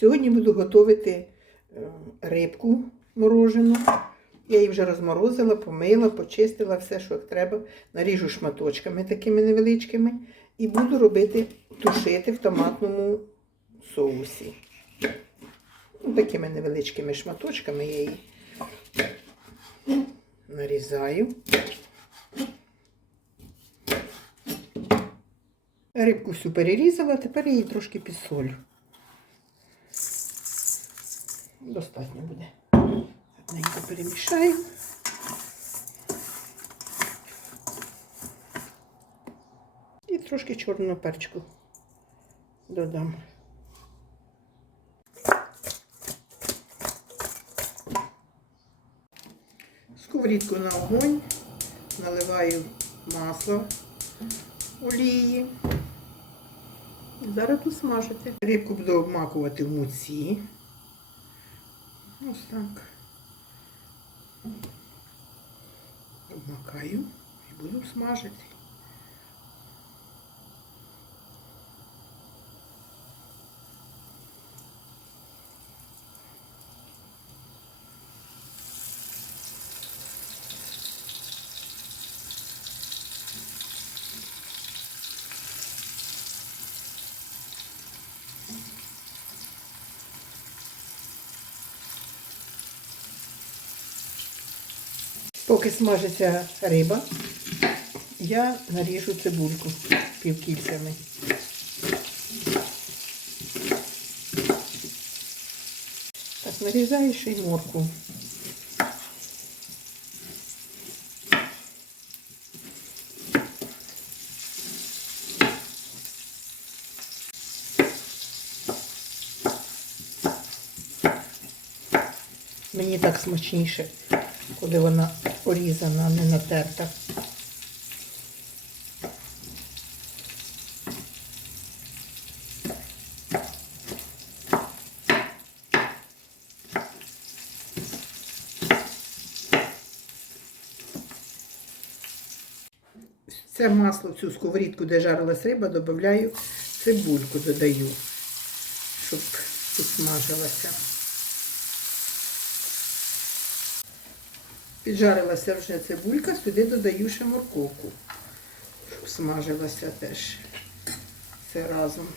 Сьогодні буду готувати е, рибку морожену. Я її вже розморозила, помила, почистила все, що треба. Наріжу шматочками такими невеличкими і буду робити тушити в томатному соусі. Ну, Такими невеличкими шматочками я її нарізаю. Рибку всю перерізала, тепер її трошки підсолю. Достатньо буде. Гарненько перемішаю. І трошки чорного перчику додам. Сковорідку на огонь, наливаю масло олії. Зараз тут смажити. Рибку буду обмакувати в муці. Ось так. Обмакаю і буду смажити. Поки смажиться риба, я наріжу цибульку півкільцями. Так, нарізаю ще й морку. Мені так смачніше, коли вона порізана, не натерта. Це масло, в цю сковорідку, де жарилась риба, додаю цибульку, додаю, щоб підсмажилася. Піджарилася вже цибулька, сюди додаю ще морковку, щоб смажилася теж все разом.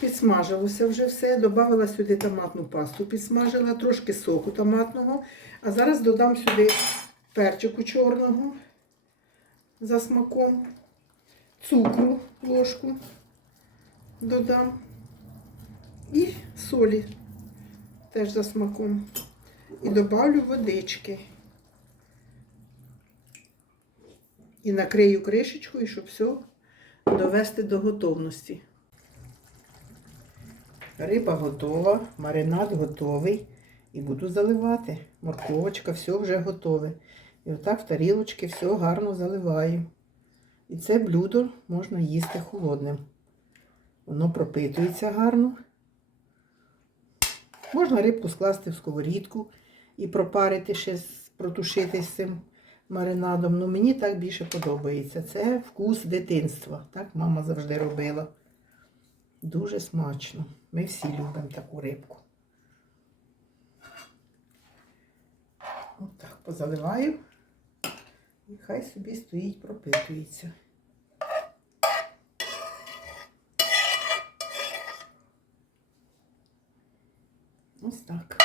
Підсмажилося вже все, додала сюди томатну пасту, підсмажила, трошки соку томатного, а зараз додам сюди перчику чорного за смаком, цукру ложку додам. Солі теж за смаком. І добавлю водички. І накрию кришечкою, щоб все довести до готовності. Риба готова, маринад готовий. І буду заливати. Морковочка, все вже готове. І отак в тарілочки все гарно заливаю. І це блюдо можна їсти холодним. Воно пропитується гарно. Можна рибку скласти в сковорідку і пропарити ще, протушити з цим маринадом. Ну, мені так більше подобається. Це вкус дитинства. Так мама завжди робила. Дуже смачно. Ми всі любимо таку рибку. Отак позаливаю. І хай собі стоїть, пропитується. Ось так.